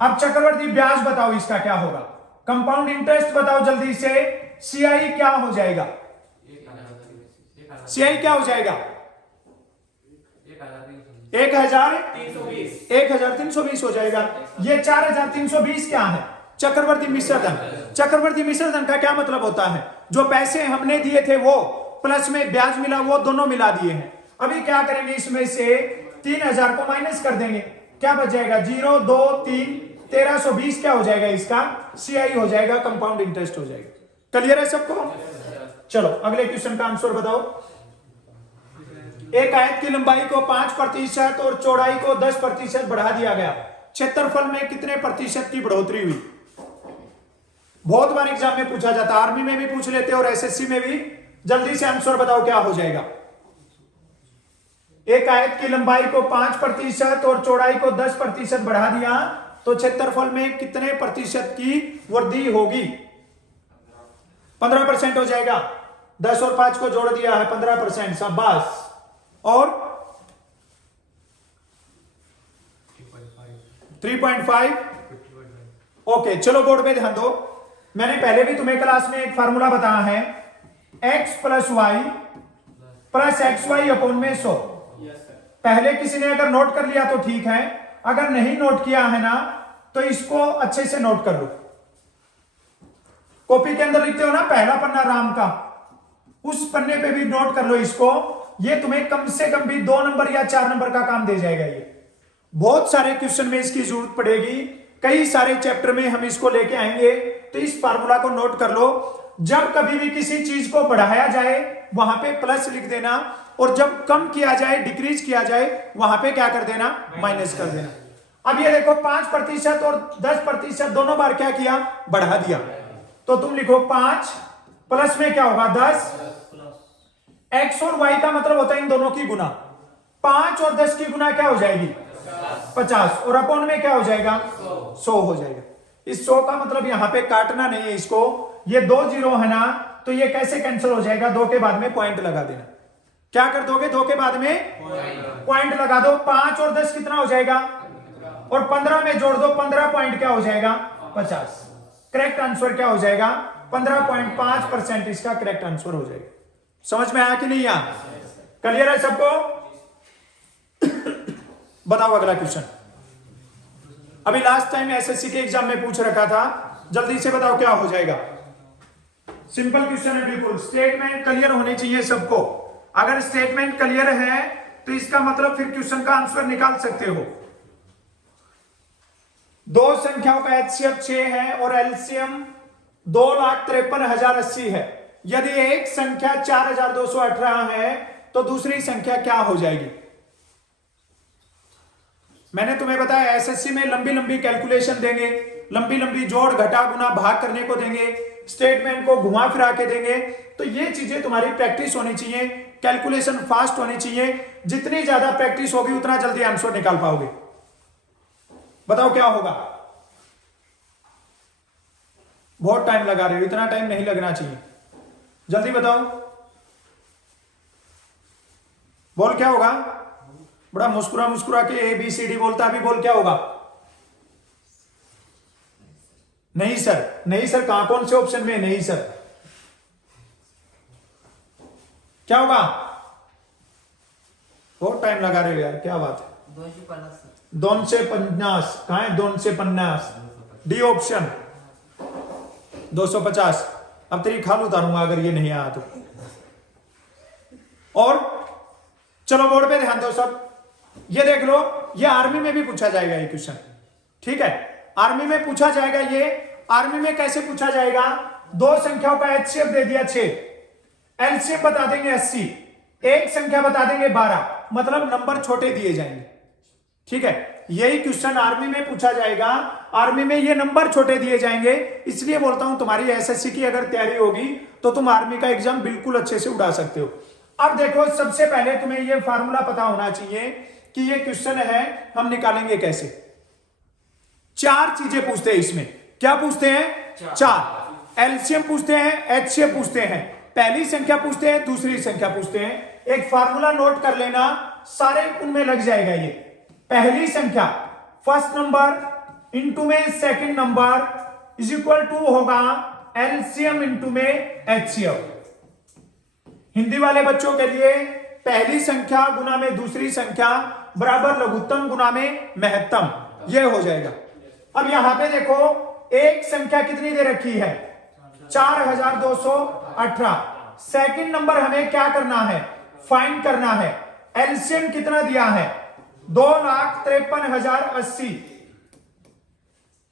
अब चक्रवर्ती ब्याज बताओ इसका क्या होगा। कंपाउंड इंटरेस्ट बताओ जल्दी से। सीआई क्या हो जाएगा, सीआई क्या हो जाएगा 1320 हो जाएगा। ये 4320 क्या है चक्रवर्ती मिश्र धन। चक्रवर्ती मिश्र धन का क्या मतलब होता है, जो पैसे हमने दिए थे वो प्लस में ब्याज मिला वो दोनों मिला दिए हैं। अभी क्या करेंगे, इसमें से 3000 को माइनस कर देंगे, क्या बच जाएगा 0 2 3 1320 क्या हो जाएगा इसका सीआई हो जाएगा, कंपाउंड इंटरेस्ट हो जाएगा। क्लियर है सबको? चलो अगले क्वेश्चन का आंसर बताओ। एक आयत की लंबाई को 5% और चौड़ाई को 10% बढ़ा दिया गया, क्षेत्रफल में कितने प्रतिशत की बढ़ोतरी हुई। बहुत बार एग्जाम में पूछा जाता है, आर्मी में भी पूछ लेते और एसएससी में भी। जल्दी से आंसर बताओ क्या हो जाएगा। एक आयत की लंबाई को 5% और चौड़ाई को 10% बढ़ा दिया तो क्षेत्रफल में कितने प्रतिशत की वृद्धि होगी। 15% हो जाएगा। 10 और 5 को जोड़ दिया है 15%। शाबाश। और 3.5। ओके चलो बोर्ड पे ध्यान दो। मैंने पहले भी तुम्हें क्लास में एक फार्मूला बताया है, x + y + xy अपॉन में 100। पहले किसी ने अगर नोट कर लिया तो ठीक है, अगर नहीं नोट किया है ना तो इसको अच्छे से नोट कर लो। कॉपी के अंदर लिखते हो ना पहला पन्ना राम का, उस पन्ने पे भी नोट कर लो इसको। ये तुम्हें कम से कम भी 2 नंबर या 4 नंबर का काम दे जाएगा। ये बहुत सारे क्वेश्चन में इसकी जरूरत पड़ेगी, कई सारे चैप्टर में हम इसको लेके आएंगे। तो इस फार्मूला को नोट कर लो, जब कभी भी किसी चीज को बढ़ाया जाए वहां पे प्लस लिख देना, और जब कम किया जाए, डिक्रीज किया जाए, वहां पे क्या कर देना, माइनस कर देना। अब ये देखो 5% और 10% दोनों बार क्या किया, बढ़ा दिया, तो तुम लिखो 5 प्लस में क्या होगा 10, x और y का मतलब होता है इन दोनों की गुना, 5 और 10 की गुना क्या हो जाएगी 50, और अपॉन में क्या हो जाएगा 100 हो जाएगा। इस 100 का मतलब यहां पे काटना नहीं है इसको, ये 2 जीरो है ना, तो ये कैसे कैंसिल हो जाएगा, 2 के बाद में पॉइंट लगा देना। क्या कर दोगे, 2 के बाद में पॉइंट लगा दो। 5 और 10 कितना हो जाएगा, और 15 में जोड़ दो, 15 पॉइंट क्या हो जाएगा 50। करेक्ट आंसर क्या हो जाएगा 15.5% इसका करेक्ट आंसर हो जाएगा। समझ में आया कि नहीं आया, क्लियर है सबको? बताओ अगला क्वेश्चन। अभी लास्ट टाइम एसएससी के एग्जाम में पूछ रखा था, जल्दी से बताओ क्या हो जाएगा। सिंपल क्वेश्चन है बिल्कुल, स्टेटमेंट क्लियर होने चाहिए सबको। अगर स्टेटमेंट क्लियर है तो इसका मतलब फिर क्वेश्चन का आंसर निकाल सकते हो। दो संख्याओं का एचसीएफ 6 है और एलसीएम 2,53,080 है। यदि एक संख्या 4,218 है तो दूसरी संख्या क्या हो जाएगी? मैंने तुम्हें बताया एसएससी में लंबी लंबी कैलकुलेशन देंगे, लंबी लंबी जोड़ घटा गुना भाग करने को देंगे, स्टेटमेंट को घुमा फिरा के देंगे। तो ये चीजें तुम्हारी प्रैक्टिस होनी चाहिए, कैलकुलेशन फास्ट होनी चाहिए। जितनी ज्यादा प्रैक्टिस होगी उतना जल्दी आंसर निकाल पाओगे। बताओ क्या होगा? बहुत टाइम लगा रहे हो, इतना टाइम नहीं लगना चाहिए, जल्दी बताओ। बोल क्या होगा? बड़ा मुस्कुरा मुस्कुरा के ABCD बोलता भी, बोल क्या होगा? नहीं सर, नहीं सर, कहां कौन से ऑप्शन में नहीं सर? क्या होगा? बहुत टाइम लगा रहे हो यार, क्या बात है? 250 कहां है? 250 डी ऑप्शन 250। अब तेरी खाल उतारूंगा अगर ये नहीं आया तो। और चलो बोर्ड पे ध्यान दो सब, ये देख लो, ये आर्मी में भी पूछा जाएगा ये क्वेश्चन, ठीक है? आर्मी में पूछा जाएगा ये। आर्मी में कैसे पूछा जाएगा? दो संख्याओं का एचसीएफ दे दिया 6, एलसीएम बता देंगे 80, एक संख्या बता देंगे 12, मतलब नंबर छोटे दिए जाएंगे, ठीक है? यही क्वेश्चन आर्मी में पूछा जाएगा। आर्मी में ये नंबर छोटे दिए जाएंगे, इसलिए बोलता हूं तुम्हारी एसएससी की अगर तैयारी होगी तो तुम आर्मी का एग्जाम बिल्कुल अच्छे से उड़ा सकते हो। अब देखो, सबसे पहले तुम्हें ये फार्मूला पता होना चाहिए कि ये क्वेश्चन है, हम निकालेंगे कैसे। 4 चीजें पूछते हैं इसमें। क्या पूछते हैं? 4। एलसीएम पूछते हैं, एचसीएफ पूछते हैं, पहली संख्या पूछते हैं, दूसरी संख्या पूछते हैं। एक फार्मूला नोट कर लेना, सारे उनमें लग जाएगा ये। पहली संख्या फर्स्ट नंबर इंटू में second number is equal to होगा एलसीएम इंटू में एचसीएफ। हिंदी वाले बच्चों के लिए पहली संख्या गुना में दूसरी संख्या बराबर लघुत्तम गुना में महत्तम, यह हो जाएगा। अब यहां पे देखो, एक संख्या कितनी दे रखी है? 4,218। सेकंड नंबर हमें क्या करना है? फाइंड करना है। एलसीएम कितना दिया है? 2,53,080।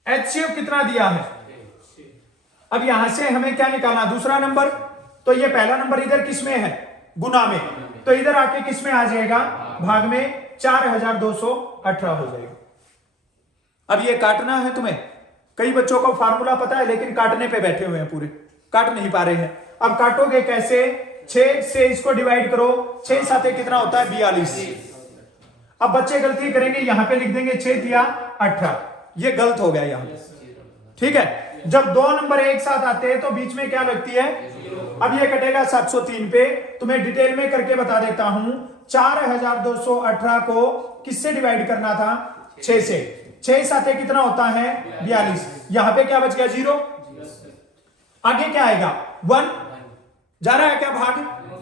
एचसीएफ कितना दिया है? अब यहां से हमें क्या निकालना? दूसरा नंबर। तो ये पहला नंबर इधर किस में है? गुना में, तो इधर आके किस में आ जाएगा? भाग में। 4,218 हो जाएगा। अब ये काटना है तुम्हें। कई बच्चों को फार्मूला पता है लेकिन काटने पे बैठे हुए हैं, पूरे काट नहीं पा रहे हैं। अब काटोगे कैसे? 6 से इसको डिवाइड करो, 6 साथे कितना होता है? 42। अब बच्चे गलती करेंगे, यहां पे लिख देंगे 6 दिया 18, ये गलत हो गया यहां, ठीक है? जब दो नंबर एक साथ आते हैं तो बीच में क्या लगती है? अब ये कटेगा 703 पे। तुम्हें डिटेल में करके बता देता हूं। 4,218 को किससे डिवाइड करना था? 6 से। 6 साथे कितना होता है? 42। यहां पे क्या बच गया? 0। आगे क्या आएगा? 1 जा रहा है क्या? भाग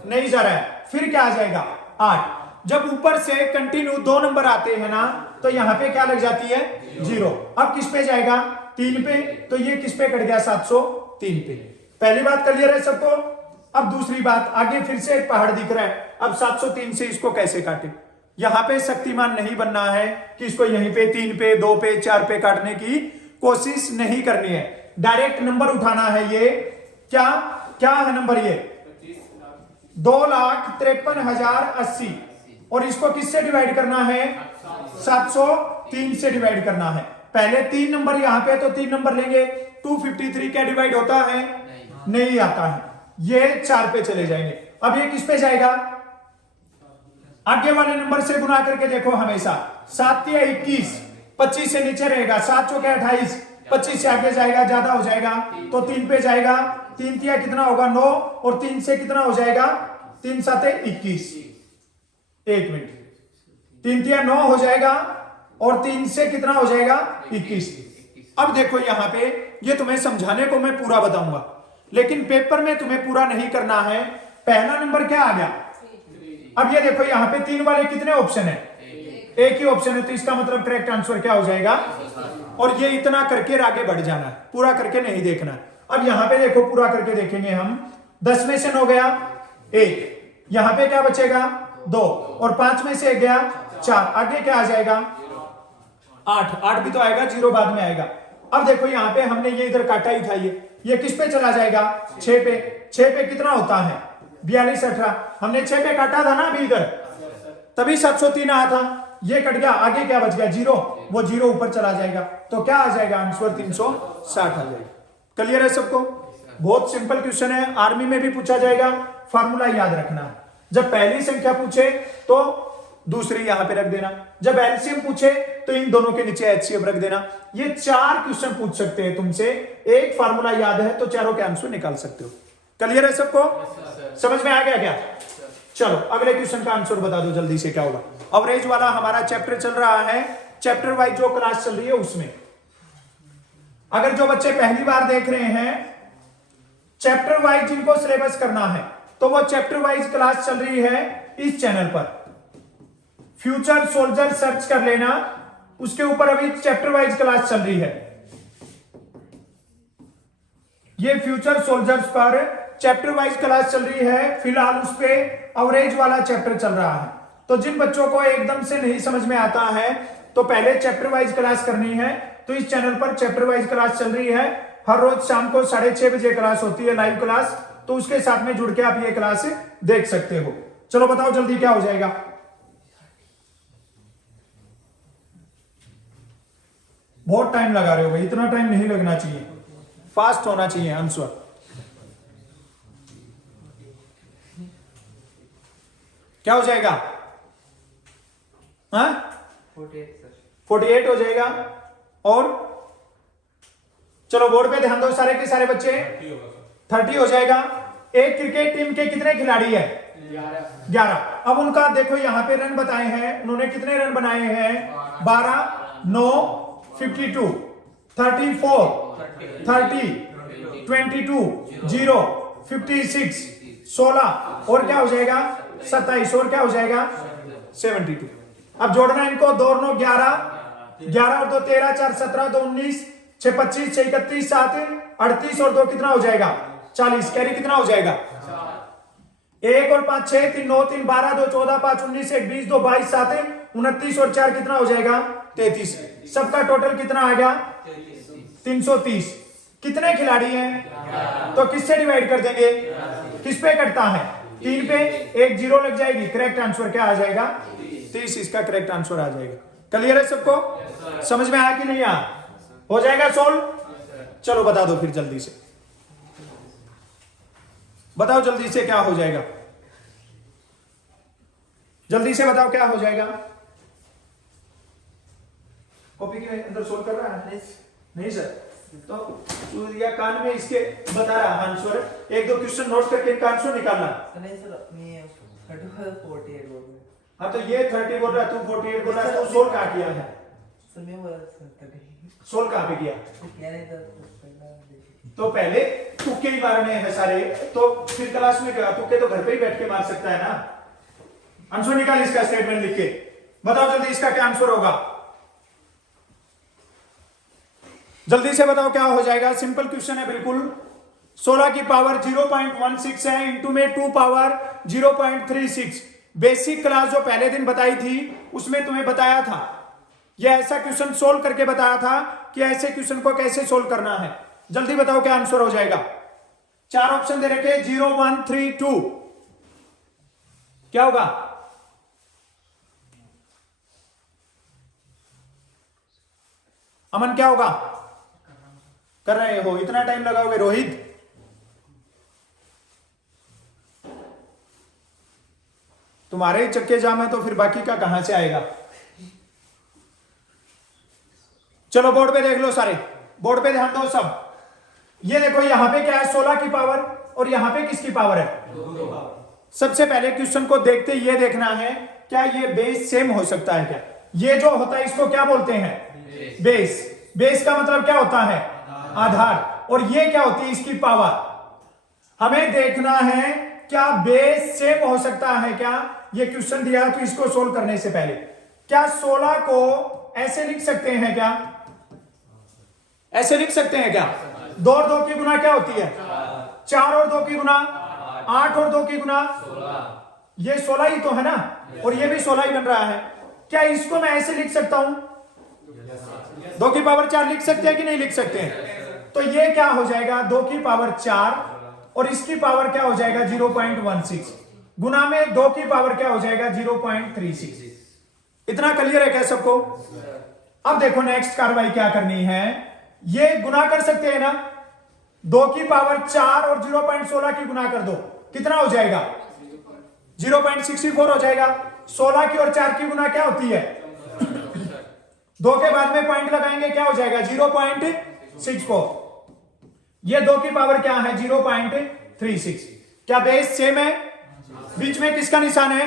नहीं जा रहा है। फिर क्या आ जाएगा? 8। जब ऊपर से कंटिन्यू 2 नंबर आते हैं ना, तो यहां पे क्या लग जाती है? 0। अब किस पे जाएगा? 3 पे। तो ये किस पे कट गया? 703 पे। पहली बात क्लियर है सबको? अब दूसरी बात, आगे फिर से एक पहाड़ दिख रहा है। अब 703 से इसको कैसे काटे? यहां पे शक्तिमान नहीं बनना है कि इसको यहीं पे 3 पे 2 पे 4 पे काटने की कोशिश नहीं करनी है, डायरेक्ट नंबर उठाना है। ये क्या क्या है नंबर, ये 2,53,080 और इसको किससे डिवाइड करना है, 703 से डिवाइड करना है। पहले 3 नंबर यहां पे तो 3 नंबर लेंगे, 253 क्या डिवाइड होता है, नहीं आता है, ये 4 पे चले जाएंगे। अब ये किस पे जाएगा, आगे वाले नंबर से गुना करके देखो हमेशा, 7 या 21, 25 से नीचे रहेगा, 7 चौके 28, 25 से आगे जाएगा ज्यादा हो जाएगा तो 3 पे जाएगा, 3 तिया कितना होगा 9 और 3 से कितना हो जाएगा 3 7 21, 1 मिनट, 3 तिया 9 हो जाएगा और 3 से कितना हो जाएगा 21। अब देखो यहां पे ये तुम्हें समझाने को मैं पूरा बताऊंगा, लेकिन पेपर में तुम्हें पूरा नहीं करना है। पहला नंबर क्या आ गया, अब ये देखो यहां पे 3 वाले कितने ऑप्शन है, एक ही ऑप्शन है, तो इसका मतलब करेक्ट आंसर क्या हो जाएगा, और ये इतना करके आगे बढ़ जाना है, पूरा करके नहीं देखना। अब यहां पे देखो पूरा करके देखेंगे हम, 10 में से 9 गया 1, यहां पे क्या बचेगा 2 और 5 में से 1 गया 4, आगे क्या आ जाएगा 8 भी तो आएगा, 0 बाद में आएगा। अब देखो यहां पे हमने ये इधर काटा ही था, ये किस पे चला जाएगा 6 पे, 6 पे कितना होता है 42 18, हमने 6 पे काटा था ना अभी इधर, तभी 703 आया था, ये कट गया, आगे क्या बच गया 0, वो 0 ऊपर चला जाएगा, तो क्या आ जाएगा आंसर 360 आ जाएगा। क्लियर है सबको, बहुत सिंपल क्वेश्चन है, आर्मी में भी पूछा जाएगा, फार्मूला याद रखना है। जब पहली संख्या पूछे तो दूसरी यहां पे रख देना, जब एलसीएम पूछे तो इन दोनों के नीचे एचसीएफ रख देना। ये 4 क्वेश्चन पूछ सकते हैं तुमसे, एक फार्मूला याद है तो चारों के आंसर निकाल सकते हो। क्लियर है सबको, समझ में आ गया क्या, चलो अगले क्वेश्चन का आंसर बता दो जल्दी से क्या होगा। अवरेज वाला हमारा चैप्टर चल रहा है, चैप्टर वाइज जो क्लास चल रही है उसमें, अगर जो बच्चे पहली बार देख रहे हैं चैप्टर वाइज जिनको सिलेबस करना है, तो वो चैप्टर वाइज क्लास चल रही है इस चैनल पर, फ्यूचर सोल्जर सर्च कर लेना, उसके ऊपर अभी चैप्टर वाइज क्लास चल रही है। ये फ्यूचर सोल्जर्स पर चैप्टर वाइज क्लास चल रही है, फिलहाल उस पे अवरेज वाला चैप्टर चल रहा है। तो जिन बच्चों को एकदम से नहीं समझ में आता है तो पहले चैप्टर वाइज क्लास करनी है, तो इस चैनल पर चैप्टर वाइज क्लास चल रही है, हर रोज शाम को 6:30 बजे क्लास होती है, लाइव क्लास, तो उसके साथ में जुड़ के आप ये क्लास देख सकते हो। चलो बताओ जल्दी क्या हो जाएगा, बहुत टाइम लगा रहे हो भाई, इतना टाइम नहीं लगना चाहिए, फास्ट होना चाहिए आंसर। क्या हो जाएगा, हाँ 48 हो जाएगा। और चलो बोर्ड पे ध्यान दो सारे के सारे बच्चे, 30 हो जाएगा। एक क्रिकेट टीम के कितने खिलाड़ी है 11। अब उनका देखो यहां पे रन बताए हैं, उन्होंने कितने रन बनाए हैं 12 9 52 34 30 22 0 56 16 और क्या हो जाएगा 27 और क्या हो जाएगा 72। अब जोड़ना इनको, 2 9 11 11 और 2 13 4 17 2 19 6 25 6 31 7 38 और 2 कितना हो जाएगा 40, कैरी कितना हो जाएगा 1 और 5 6 3 9 3 12 2 14 5 19 1 20 2 22 7 29 और 4 कितना हो जाएगा 33। सबका टोटल कितना आ गया 330। कितने खिलाड़ी हैं तो किससे डिवाइड कर देंगे, किस पे कटता है 3 पे, 1 0 लग जाएगी, करेक्ट आंसर क्या आ जाएगा 30, इसका करेक्ट आंसर आ जाएगा। क्लियर है सबको, समझ में आया कि नहीं आया, हो जाएगा सोल्व। चलो बता दो फिर जल्दी से, बताओ जल्दी से क्या हो जाएगा, जल्दी से बताओ क्या हो जाएगा। कॉपी के अंदर सोल्व कर रहा है नहीं सर, तो या कान में इसके बता रहा आंसर, 1-2 क्वेश्चन नोट करके इनका आंसर निकालना। नहीं सर, मैं 48 बोल रहा हूं। हाँ तो ये 30 बोल रहा है, तू 48 बोल रहा है, तू सोल्व कहाँ किया है, सर मैं बोला सर सोल्व कहाँ पे किया, क्या नहीं था तो पहले तुक्के ही मारने हैं सारे, तो फिर क्लास में क्या तुक्के तो घर पे ही बैठ के मार सकता है ना। आंसर निकाल इसका, स्टेटमेंट लिख के बताओ जल्दी इसका क्या आंसर होगा, जल्दी से बताओ क्या हो जाएगा। सिंपल क्वेश्चन है बिल्कुल, 16 की पावर 0.16 है, इंटू में 2 पावर 0.36, बेसिक क्लास जो पहले दिन बताई थी उसमें तुम्हें बताया था, ये ऐसा क्वेश्चन सोल्व करके बताया था कि ऐसे क्वेश्चन को कैसे सोल्व करना है। जल्दी बताओ क्या आंसर हो जाएगा। 4 ऑप्शन दे रखे 0 1 3 2, क्या होगा? अमन क्या होगा? कर रहे हो, इतना टाइम लगाओगे रोहित? तुम्हारे चक्के जाम है तो फिर बाकी का कहां से आएगा? चलो बोर्ड पे देख लो सारे, बोर्ड पे ध्यान दो सब। ये देखो यहां पे क्या है, 16 की पावर, और यहां पे किसकी पावर है? सबसे पहले क्वेश्चन को देखते ये देखना है क्या ये बेस सेम हो सकता है क्या? ये जो होता है इसको क्या बोलते हैं? बेस। बेस का मतलब क्या होता है? आधार। और ये क्या होती है? इसकी पावर। हमें देखना है क्या बेस सेम हो सकता है क्या? ये क्वेश्चन दिया तो इसको सोल्व करने से पहले क्या 16 को ऐसे लिख सकते हैं क्या? ऐसे लिख सकते हैं क्या? 2 और 2 की गुना क्या होती है? 4 और 2 की गुना 8 और 2 की गुना, ये 16 ही तो है ना, और ये भी 16 ही बन रहा है। क्या इसको मैं ऐसे लिख सकता हूं? 2 की पावर 4 लिख सकते हैं कि नहीं लिख सकते हैं? तो ये क्या हो जाएगा? 2 की पावर 4 और इसकी पावर क्या हो जाएगा? 0.16 गुना में 2 की पावर क्या हो जाएगा? 0.36। इतना क्लियर है क्या सबको? अब देखो नेक्स्ट कार्रवाई क्या करनी है। ये गुना कर सकते हैं ना, 2 की पावर 4 और 0.16 की गुना कर दो, कितना हो जाएगा? 0.64 हो जाएगा। 16 की और 4 की गुना क्या होती है? 2 के बाद में पॉइंट लगाएंगे, क्या हो जाएगा? 0.64। ये 2 की पावर क्या है? 0.36। क्या बेस सेम है? बीच में किसका निशान है?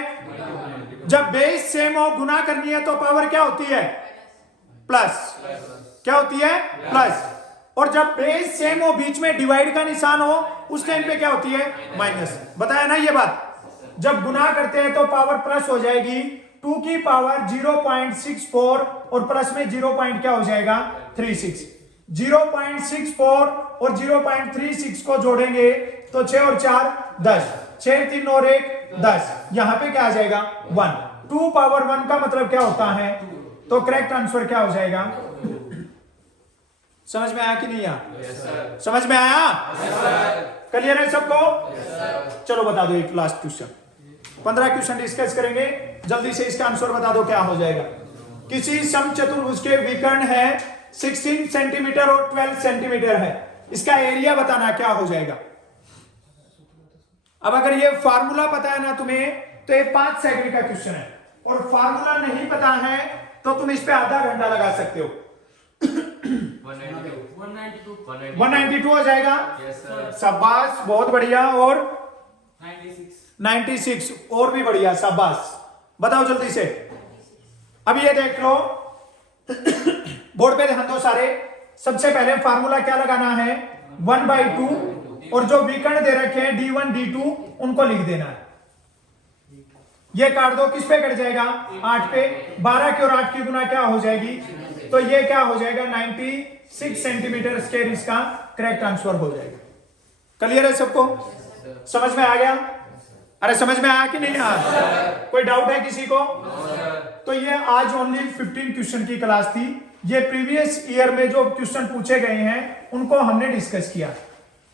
जब बेस सेम हो, गुना करनी है तो पावर क्या होती है? प्लस। क्या होती है? प्लस। और जब बेस सेम हो, बीच में डिवाइड का निशान हो, उस टाइम पे क्या होती है? माइनस। बताया ना ये बात? जब गुना करते हैं तो पावर प्लस हो जाएगी। 2 की पावर 0.64 और प्लस में 0. क्या हो जाएगा? 36। 0.64 और 0.36 को जोड़ेंगे तो 6 और 4 10, 6 3 और 1 10, यहां पे क्या आ जाएगा? 1। 2 पावर 1 का मतलब क्या होता है? तो करेक्ट आंसर क्या हो जाएगा? समझ में आया कि नहीं आया? समझ में आया? क्लियर है सबको? चलो बता दो एक लास्ट क्वेश्चन। 15 क्वेश्चन डिस्कस करेंगे, जल्दी से इसका आंसर बता दो क्या हो जाएगा। किसी समचतुर्भुज के विकर्ण है 16 सेंटीमीटर और 12 सेंटीमीटर है, इसका एरिया बताना क्या हो जाएगा। अब अगर ये फार्मूला पता है ना तुम्हें तो ये 5 सेकंड का क्वेश्चन है, और फार्मूला नहीं पता है तो तुम इस पे आधा घंटा लगा सकते हो। 192 हो जाएगा। शाबाश, बहुत बढ़िया। और 96 और भी बढ़िया, शाबाश। बताओ जल्दी से। अब ये देख लो, बोर्ड पे ध्यान दो सारे। सबसे पहले फार्मूला क्या लगाना है? 1/2, और जो विकर्ण दे रखे हैं D1 D2 उनको लिख देना है। ये काट दो, किस पे कट जाएगा? 8 पे। 12 की और 8 की गुना क्या हो जाएगी? तो ये क्या हो जाएगा? 96 सेंटीमीटर स्क्वायर इसका करेक्ट आंसर हो जाएगा। क्लियर है सबको? समझ में आ गया? अरे समझ में आया कि नहीं आया? कोई डाउट है किसी को? तो ये आज ओनली 15 क्वेश्चन की क्लास थी। ये प्रीवियस ईयर में जो क्वेश्चन पूछे गए हैं उनको हमने डिस्कस किया।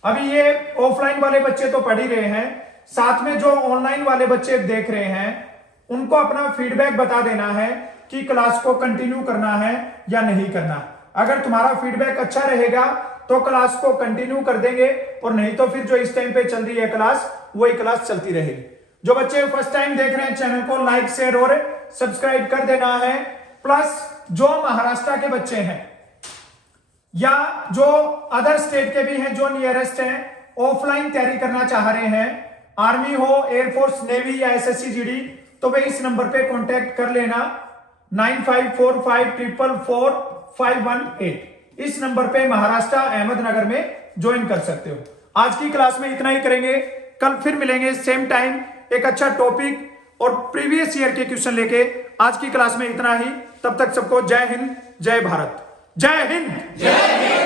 अभी ये ऑफलाइन वाले बच्चे तो पढ़ ही रहे हैं, साथ में जो ऑनलाइन वाले बच्चे देख रहे हैं उनको अपना फीडबैक बता देना है कि क्लास को कंटिन्यू करना है या नहीं करना। अगर तुम्हारा फीडबैक अच्छा रहेगा तो क्लास को कंटिन्यू कर देंगे, और नहीं तो फिर जो इस टाइम पे चल रही है क्लास वही क्लास चलती रहेगी। जो बच्चे फर्स्ट टाइम देख रहे हैं चैनल को लाइक शेयर और सब्सक्राइब कर देना है। प्लस जो महाराष्ट्र के बच्चे हैं या जो अदर स्टेट के भी हैं जो नियरेस्ट हैं, ऑफलाइन तैयारी करना चाह रहे हैं, आर्मी हो, एयरफोर्स, नेवी या SSC GD, तो वे इस नंबर पे कांटेक्ट कर लेना 9545444518। इस नंबर पे महाराष्ट्र अहमदनगर में ज्वाइन कर सकते हो। आज की क्लास में इतना ही करेंगे, कल फिर मिलेंगे सेम टाइम एक अच्छा टॉपिक और प्रीवियस ईयर के क्वेश्चन लेके। आज की क्लास में इतना ही, तब तक सबको जय हिंद, जय भारत। जय हिंद, जय हिंद।